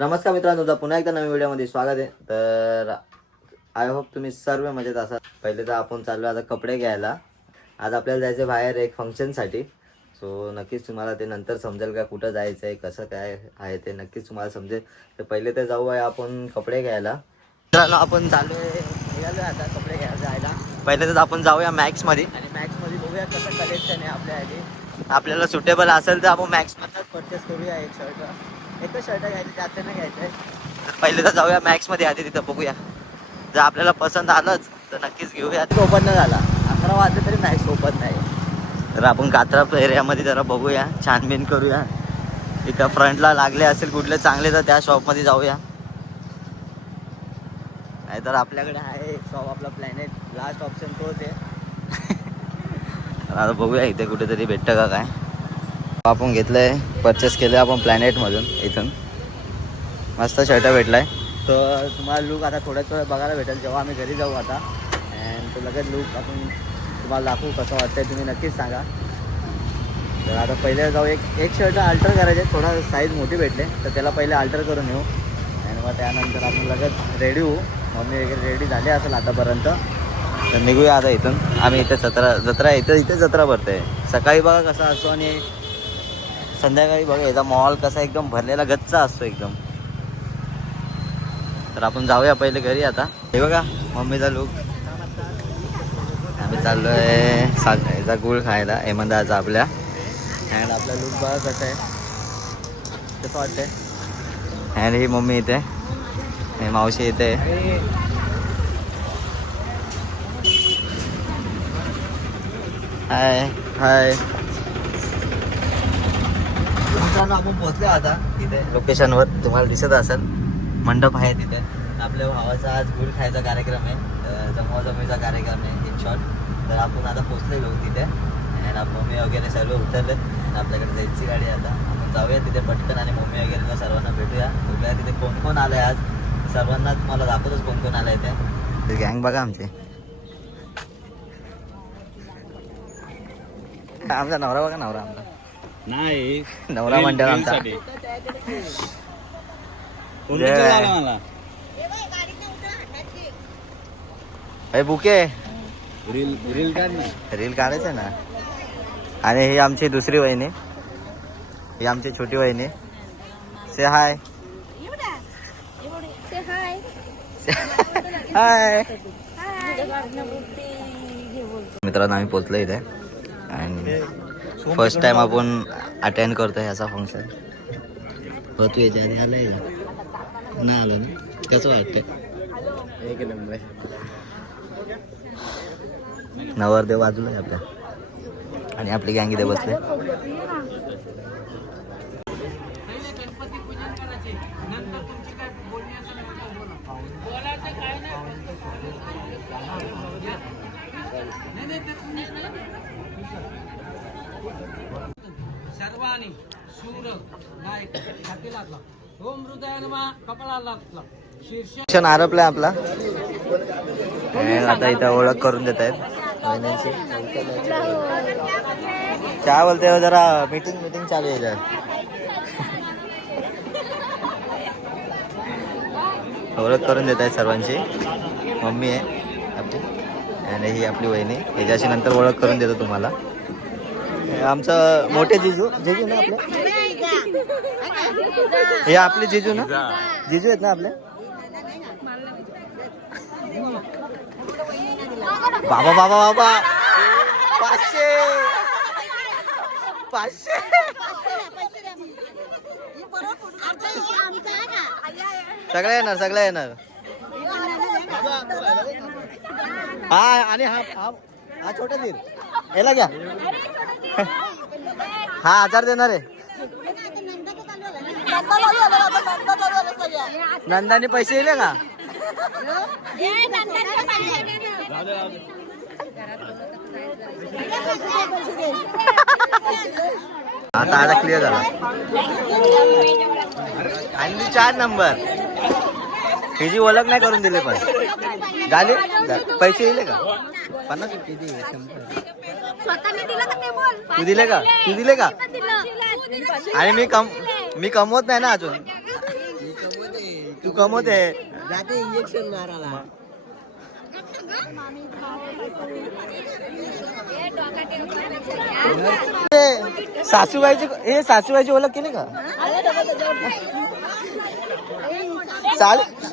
नमस्कार मित्रांनो, तुझा पुन्हा एकदा नवीन व्हिडिओमध्ये स्वागत आहे. तर आय होप तुम्ही सर्व मजेत असाल. पहिले तर आपण चाललो आता कपडे घ्यायला. आज आपल्याला जायचं बाहेर एक फंक्शनसाठी. सो नक्कीच तुम्हाला ते नंतर समजेल का कुठं जायचं आहे, कसं काय आहे ते नक्कीच तुम्हाला समजेल. तर पहिले तर जाऊया आपण कपडे घ्यायला. मित्रांनो आपण चाललो आहे आता कपडे घ्यायला जायला. पहिले तर आपण जाऊया मॅक्समध्ये आणि मॅक्समध्ये बघूया कसं कलेक्शन आहे आपल्यासाठी. आपल्याला सुटेबल असेल तर आपण मॅक्समधनंच परचेस करूया. एकच शर्ट घ्यायची, जास्त नाही घ्यायचं आहे. तर पहिले तर जाऊया मॅक्समध्ये, आधी तिथं बघूया. जर आपल्याला पसंत आलंच तर नक्कीच घेऊया. ओपन नाही झाला, 11 वाजले तरी मॅक्स ओपन नाही. तर आपण कात्रा एरियामध्ये जरा बघूया, छानबीन करूया. इथं फ्रंटला लागले असेल कुठले चांगले तर त्या शॉपमध्ये जाऊया. नाहीतर आपल्याकडे आहे एक शॉप, आपला प्लॅनेट, लास्ट ऑप्शन तोच आहे. आता बघूया इथे कुठेतरी भेटतं का काय. आपण घेतलंय, परचेस केलं आपण प्लॅनेटमधून. इथून मस्त शर्ट भेटलाय. तर तुम्हाला लुक आता थोड्याच वेळ बघायला भेटेल जेव्हा आम्ही घरी जाऊ आता. अँड तो लगेच लुक आपण तुम्हाला दाखवू कसं वाटतंय, तुम्ही नक्कीच सांगा. तर आता पहिले जाऊ, एक शर्ट अल्टर करायचे, थोडा साईज मोठी भेटले तर त्याला पहिले अल्टर करून येऊ. आणि मग त्यानंतर आपण लगेच रेडी होऊ. मम्मी वगैरे रेडी झाली असेल आतापर्यंत. तर निघूया आता इथून. आम्ही इथे जत्रा इथे जत्रा भरते. सकाळी बघा कसा असतो आणि संध्याकाळी बघा याचा मॉल कसा एकदम भरलेला गच्चा असतो एकदम. तर आपण जाऊया पहिले घरी आता. हे बघा मम्मीचा लुक. आम्ही चाललोय याचा गुळ खायला हेमंदाचा आपल्या. अँड आपला लुक बघा कसं आहे, कसं वाटतंय. अँड ही मम्मी इथे, हे मावशी इथे. हाय हाय. आपण पोहोचलो आता तिथे लोकेशनवर, तुम्हाला दिसत असेल मंडप आहे तिथे. आपल्या भावाचा आज गुळ खायचा कार्यक्रम आहे, जमवाजमीचा कार्यक्रम आहे इन शॉर्ट. तर आपण आता पोहोचलेलो तिथे आणि मम्मी वगैरे सर्व उतरले. आपल्याकडे जायची गाडी आता. आपण जाऊया तिथे पटकन आणि मम्मी वगैरे सर्वांना भेटूया. बघूया तिथे कोण कोण आलं आहे आज. सर्वांना तुम्हाला दाखवतच कोण कोण आलं आहे ते. गँग बघा आमचे. आमचा नवरा बघा, नवरा आमचा नाही नवरा म्हणतात आमचा. बुके रील काढायचं ना. आणि ही आमची दुसरी वहिनी, ही आमची छोटी वहिनी. से हाय. हाय मित्रांनो, आम्ही पोचलो इथे आणि फर्स्ट टाइम आपण अटेंड करतोय याचा फंक्शन. हो तू याच्या आधी आलाय का? नाही आलं ना. कसं वाटतंय? एक नंबर. नवरदेव बाजूला आहे आपल्या आणि आपली गँग इथे बसले. सर्वांनी शूर नायक छातीला ओम हृदयानमा कपाळाला शीर्ष आरपलाय आपला. आता इथं ओळख करून देत आहेत महिन्यांची. काय बोलते जरा मीटिंग चालू आहे. ओळख करून देत आहेत सर्वांची. मम्मी आहे आपली आणि ही आपली वहिनी. ह्याच्याशी नंतर ओळख करून देतो तुम्हाला. आमचं मोठे जिजू ना आपले. हे आपले जिजू ना, जिजू आहेत ना आपले. बाबा बाबा बाबा 500 सगळे येणार. हा आणि हा छोटा धीर याला घ्या. हा 1000 देणार आहे. नंदाने पैसे दिले का? आता क्लिअर झाला. आणि 4 नंबर हिची ओळख नाही करून दिले पण झाले. पैसे दिले का? 50 किती? 100. तू दिले का? आणि मी कमवत नाही ना अजून. तू कमवते. जाते इंजेक्शन मारायला. सासूबाईची ओळख केली का?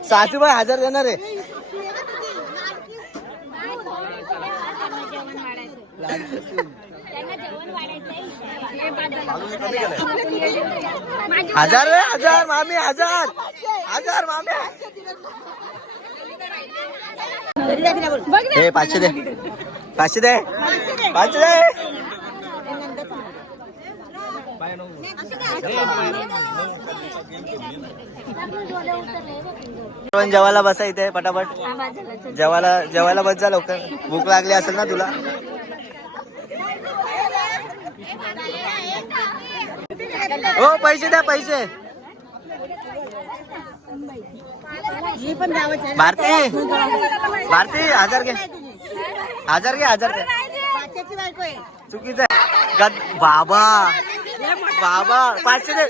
सासूबाई 1000 देणार आहे. हजार मामी 1000 मामी. हे 500 दे. पण जेवायला बसा इथे पटापट. जेवायला बस जा लवकर. भूक लागली असेल ना तुला. हो पैसे द्या पैसे. भारती 1000 घे. 1000 घे. चुकीचं आहे. बाबा 500 दे.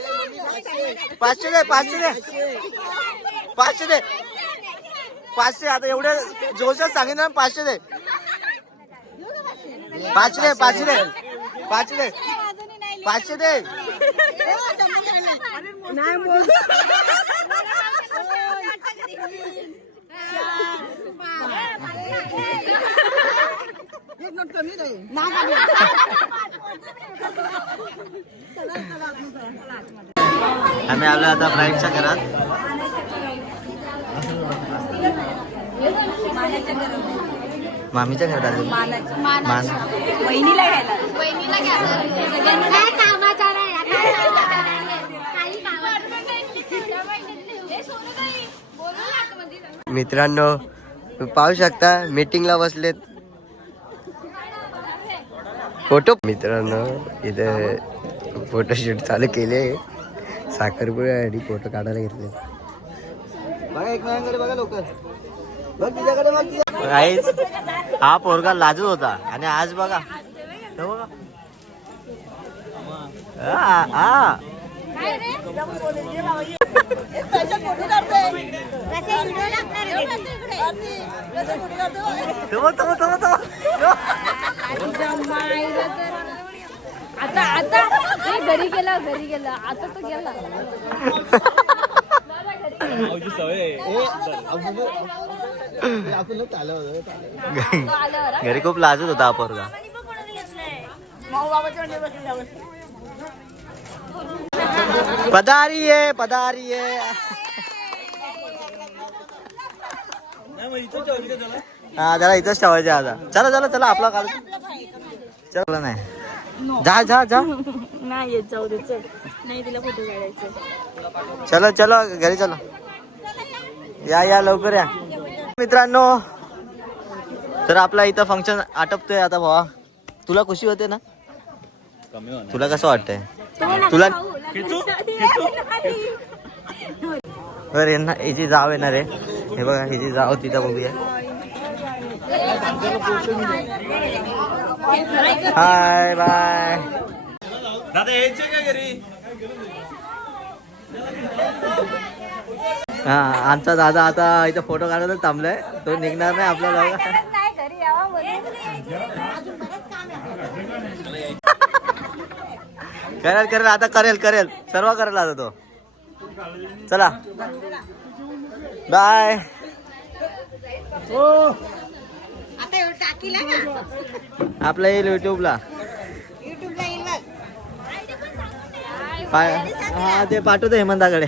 500 आता एवढे जोशात सांगितलं ना. 500 दे. 500 दे. आम्ही आलो आता फ्राईडच्या घरात. मामीच्या घरात आलो. मित्रांनो पाहू शकता मीटिंगला बसलेत. फोटो. मित्रांनो इथे फोटोशूट चालू केले. साखरपुड्यासाठी फोटो काढायला घेतले. बघा एकमेकांकडे बघा लवकर. बघ तिच्याकडे बघ. हा पोरगा लाजूक होता आणि आज बघा. आता घरी गेला आता तो गेला. घरी खूप लाजत होता हा पोरगा. पधारी आहे. हा जरा इथंच ठेवायचे आता. चला आपला काढू. चला नाही जा नाही येत जाऊ दे. चल नाही तिला फोटो काढायचे. चलो घरी चलो. या लवकर या मित्रांनो. तर आपला इथं फंक्शन आटपतोय आता भावा. तुला खुशी होते ना? तुला कसं वाटतंय? तुला बरं यांना हिची जाव येणार आहे. हे बघा हिची जाव तिथं बघूया. Hi bye. दादा यायचे का घरी? हा आमचा दादा आता इथं फोटो काढायला थांबलाय. तो निघणार नाही आपला दादा. करेल आता करेल सर्व करेल आता तो. चला बाय. आपला येईल युट्यूबला. हा ते पाठवतो हेमंताकडे.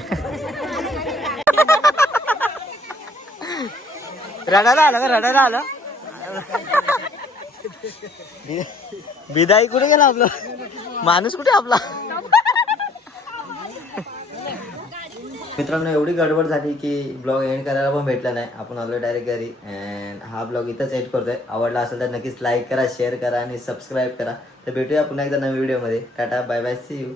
रडायला आलं. बिदाई कुठे गेला आपला माणूस? कुठे आपला? मित्रांनो एवढी गडबड झाली की ब्लॉग एंड करायला पण भेटला नाही. आपण आलो डायरेक्ट घरी. अँड हा ब्लॉग इथंच एंड करतोय. आवडला असेल तर नक्कीच लाईक करा, शेअर करा आणि सबस्क्राईब करा. तर भेटूया पुन्हा एकदा नवीन व्हिडिओमध्ये. Tata bye bye. See you.